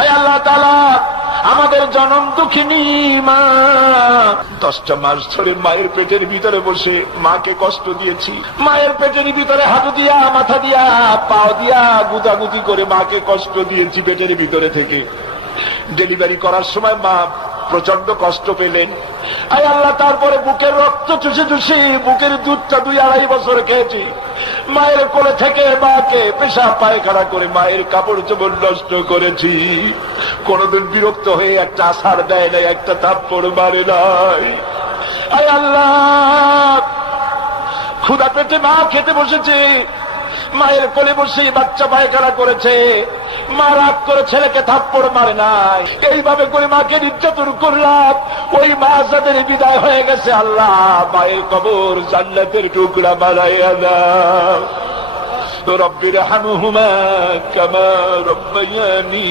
আয় আল্লাহ তাআলা, আমাদের জনম দুঃখিনী মা, 10টা মাস ধরে মায়ের পেটের ভিতরে বসে মাকে কষ্ট দিয়েছি। মায়ের পেটের ভিতরে হাঁটু দিয়া, মাথা দিয়া, পাও দিয়া গুদাগুদি করে মাকে কষ্ট দিয়েছি পেটের ভিতরে থেকে। ডেলিভারি করার সময় মা প্রচন্ড কষ্ট পেলেন। আয় আল্লাহ, তারপরে বুকের রক্ত চুষে চুষে বুকের দুধটা 2-2.5 বছর খেয়েছি। মায়ের কোলে থেকে মাকে পেশাব পায়খানা করে মায়ের কাপড় চোপড় নষ্ট করেছি। কোনদিন বিরক্ত হয়ে একটা আছাড় দেয় নাই, একটা থাপ্পড় মারে নাই। আয় আল্লাহ, ক্ষুধা পেটে মা খেতে বসেছে, মায়ের কোলে বসে বাচ্চা পায়খানা করেছে, মা রাগ করে ছেলেকে থাপ্পড় মারে নাই। এইভাবে করে মাকে নির্যাতন করলাম। ওই মা যাদের বিদায় হয়ে গেছে, আল্লাহ মায়ের কবর জান্নাতের টুকরা বানাইয়া দাও। রব্বিরহামহুমা কামা রব্বায়ানি